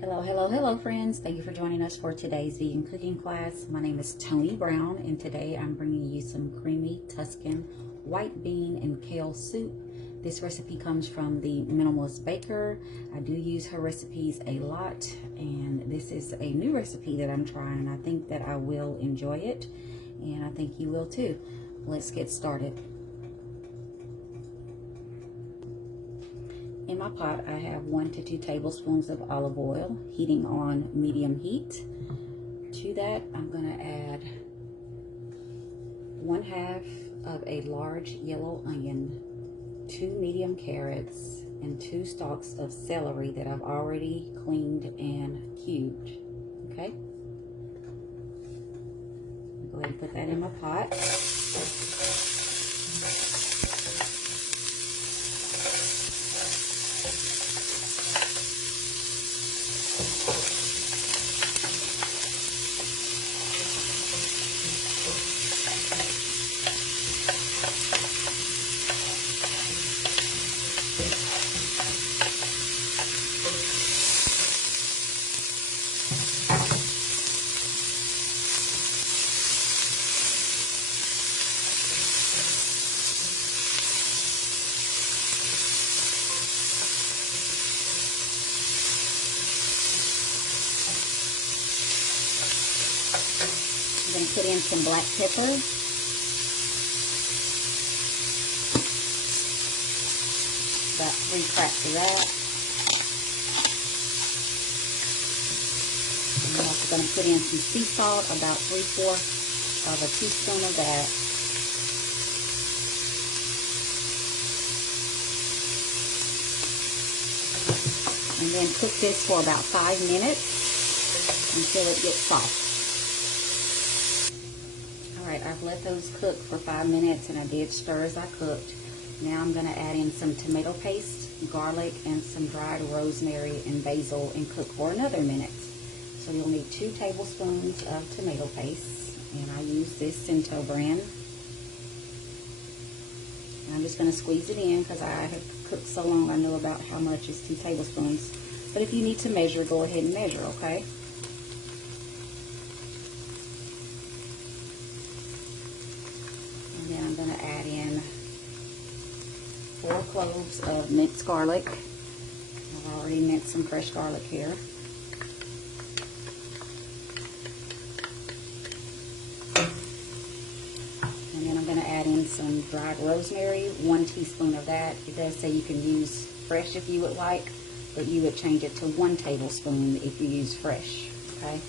Hello friends. Thank you for joining us for today's vegan cooking class. My name is Tony Brown and today I'm bringing you some creamy Tuscan white bean and kale soup. This recipe comes from the Minimalist Baker. I do use her recipes a lot and this is a new recipe that I'm trying. I think that I will enjoy it and I think you will too. Let's get started. In my pot, I have 1 to 2 tablespoons of olive oil, heating on medium heat. To that, I'm going to add 1/2 of a large yellow onion, 2 medium carrots, and 2 stalks of celery that I've already cleaned and cubed. Okay? Go ahead and put that in my pot. I'm going to put in some black pepper, about 3 cracks of that. And I'm also going to put in some sea salt, about 3/4 of a teaspoon of that. And then cook this for about 5 minutes until it gets soft. Alright, I've let those cook for 5 minutes and I did stir as I cooked. Now I'm going to add in some tomato paste, garlic, and some dried rosemary and basil and cook for another minute. So you'll need 2 tablespoons of tomato paste, and I use this Cento brand. And I'm just going to squeeze it in because I have cooked so long I know about how much is 2 tablespoons. But if you need to measure, go ahead and measure, okay? And then I'm going to add in 4 cloves of minced garlic. I've already minced some fresh garlic here. And then I'm going to add in some dried rosemary, 1 teaspoon of that. It does say you can use fresh if you would like, but you would change it to 1 tablespoon if you use fresh, okay?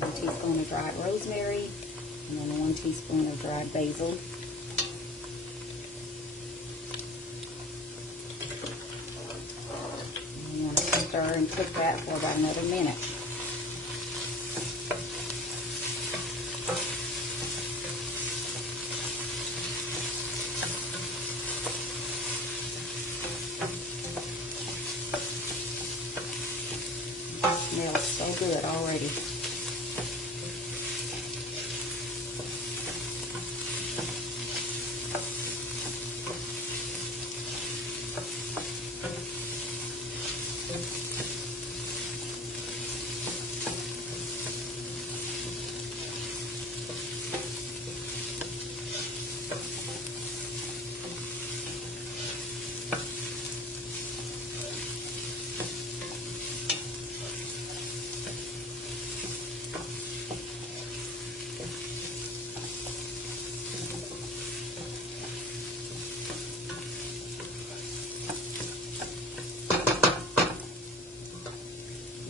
1 teaspoon of dried rosemary, and then 1 teaspoon of dried basil. And you want to stir and cook that for about another minute. It smells so good already.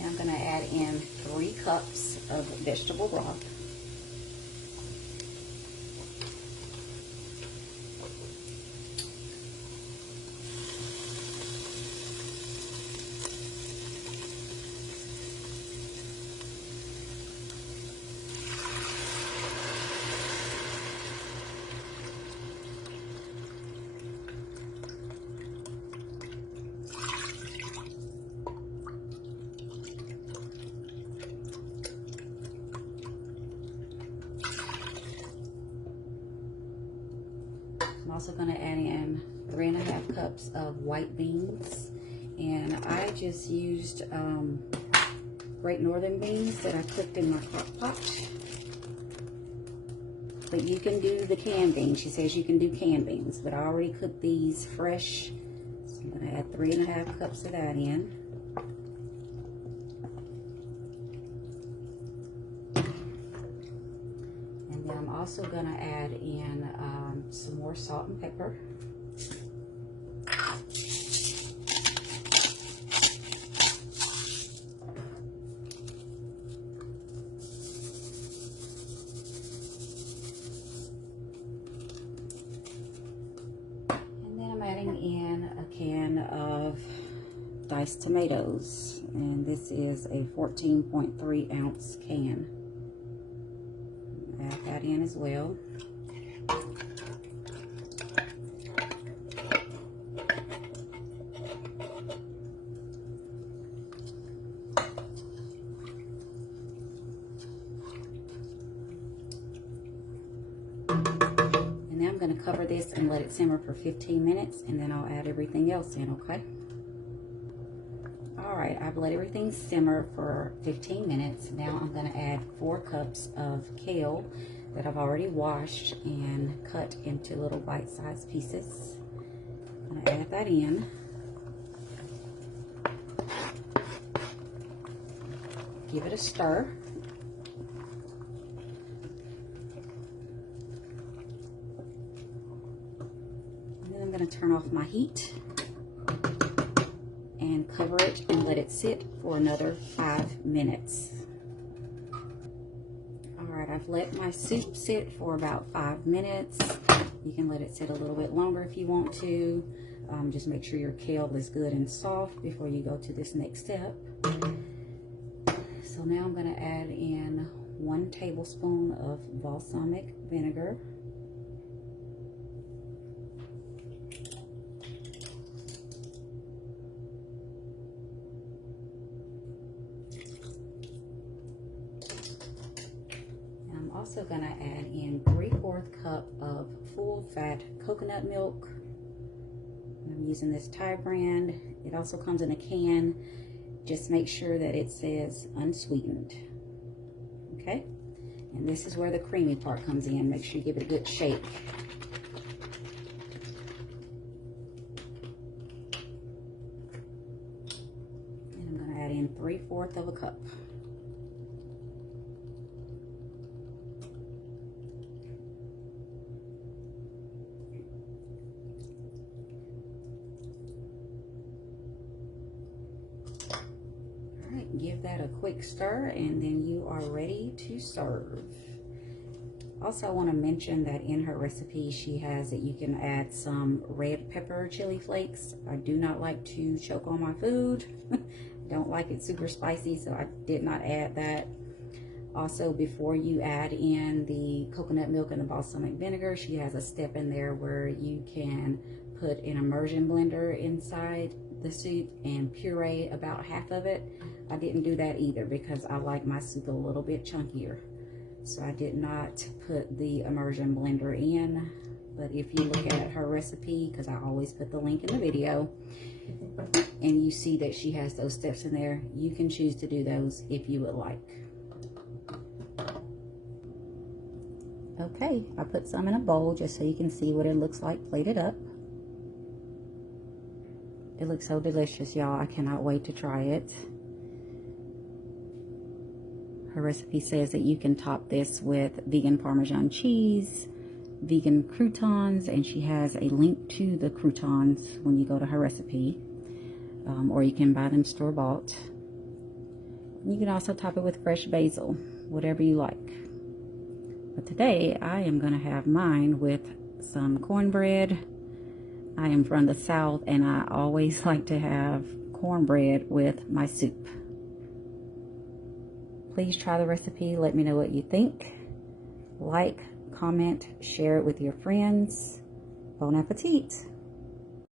I'm going to add in 3 cups of vegetable broth. I'm also going to add in 3½ cups of white beans. And I just used Great Northern beans that I cooked in my crock pot. But you can do the canned beans. She says you can do canned beans, but I already cooked these fresh. So I'm going to add 3½ cups of that in. And then I'm also going to add in some more salt and pepper. Adding in a can of diced tomatoes, and this is a 14.3 ounce can. Add that in as well. Now I'm going to cover this and let it simmer for 15 minutes, and then I'll add everything else in, okay? All right, I've let everything simmer for 15 minutes. Now I'm going to add 4 cups of kale that I've already washed and cut into little bite-sized pieces. I'm going to add that in. Give it a stir. I'm going to turn off my heat and cover it and let it sit for another 5 minutes. Alright, I've let my soup sit for about 5 minutes. You can let it sit a little bit longer if you want to. Just make sure your kale is good and soft before you go to this next step. So now I'm going to add in 1 tablespoon of balsamic vinegar. I'm also going to add in 3/4 cup of full fat coconut milk. I'm using this Thai brand. It also comes in a can. Just make sure that it says unsweetened. Okay? And this is where the creamy part comes in. Make sure you give it a good shake. And I'm going to add in 3/4 of a cup. Give that a quick stir, and then you are ready to serve. Also, I want to mention that in her recipe she has that you can add some red pepper chili flakes. I do not like to choke on my food. Don't like it super spicy, so I did not add that. Also, before you add in the coconut milk and the balsamic vinegar, she has a step in there where you can put an immersion blender inside the soup and puree about half of it. I didn't do that either because I like my soup a little bit chunkier. So I did not put the immersion blender in. But if you look at her recipe, because I always put the link in the video, and you see that she has those steps in there, you can choose to do those if you would like. Okay, I put some in a bowl just so you can see what it looks like plated up. It looks so delicious, y'all. I cannot wait to try it. Her recipe says that you can top this with vegan Parmesan cheese, vegan croutons, and she has a link to the croutons when you go to her recipe, or you can buy them store-bought. You can also top it with fresh basil, whatever you like. But today I am going to have mine with some cornbread. I am from the South, and I always like to have cornbread with my soup. Please try the recipe. Let me know what you think. Like, comment, share it with your friends. Bon appetit!